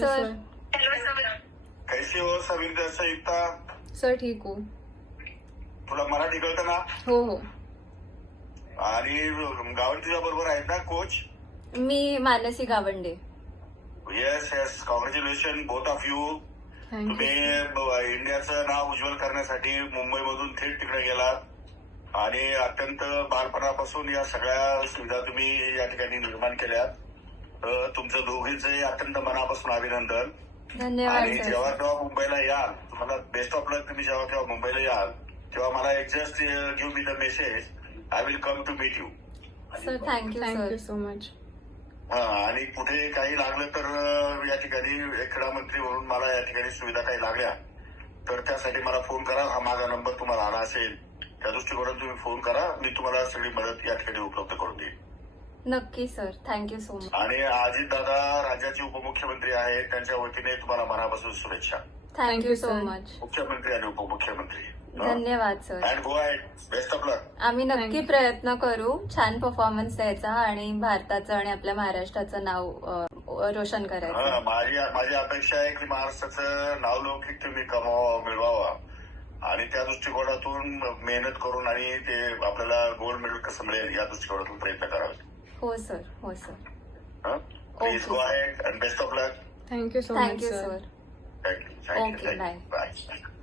Sir. कैसी हो सविता संयुक्ता? Sir ठीक हो. तुला मराठी कळतं ना? हो हो. आणि गावंडे तुझ्या बरोबर आहेत ना coach? Me Mansi Gawande. Yes yes, congratulation both of you. तुम्ही इंडियाचं नाव उज्ज्वल करण्यासाठी मुंबईमधून थेट तिकडे गेलात आणि अत्यंत बालपणापासून या सगळ्या सुविधा तुम्ही या ठिकाणी निर्माण केल्या. तुमचं दोघींचे अत्यंत मनापासून अभिनंदन. धन्यवाद आणि सर. जेव्हा मुंबईला याल, तुम्हाला बेस्ट ऑफ लक. तुम्ही जेव्हा मुंबईला याल तेव्हा मला एक just give me the message. I will come to meet you. Sir thank you thank you sir. So much. आणि कुठे काही लागलं तर या ठिकाणी क्रीडा मंत्री म्हणून मला या ठिकाणी सुविधा काही लागल्या तर त्यासाठी मला फोन करा. हा माझा नंबर तुम्हाला आला असेल, त्या दृष्टिकोनातून तुम्ही फोन करा. मी तुम्हाला सगळी मदत या ठिकाणी उपलब्ध करून देईन. नक्की सर. Thank you so much. आणि अजितदादा राज्याचे उपमुख्यमंत्री आहेत, त्यांच्या वतीने तुम्हाला मनापासून शुभेच्छा. Thank you so sir. मच. मुख्यमंत्री आणि उपमुख्यमंत्री. धन्यवाद sir. And go ahead. Best of luck. आम्ही नक्की Thank you. प्रयत्न करू छान परफॉर्मन्स द्यायचा आणि भारताचं आणि आपल्या महाराष्ट्राचं नाव रोशन करायचं. माझी अपेक्षा आहे की महाराष्ट्राचं नावलौकिक तुम्ही कमावा, मिळवावा आणि त्या दृष्टिकोनातून मेहनत करून आणि ते आपल्याला गोल्ड मेडल कसं मिळेल या दृष्टिकोनातून प्रयत्न करावे. हो सर. हो sir. Please go ahead and best of luck. Thank you so much thank you sir. Sir. Thank you. Okay, bye. Bye.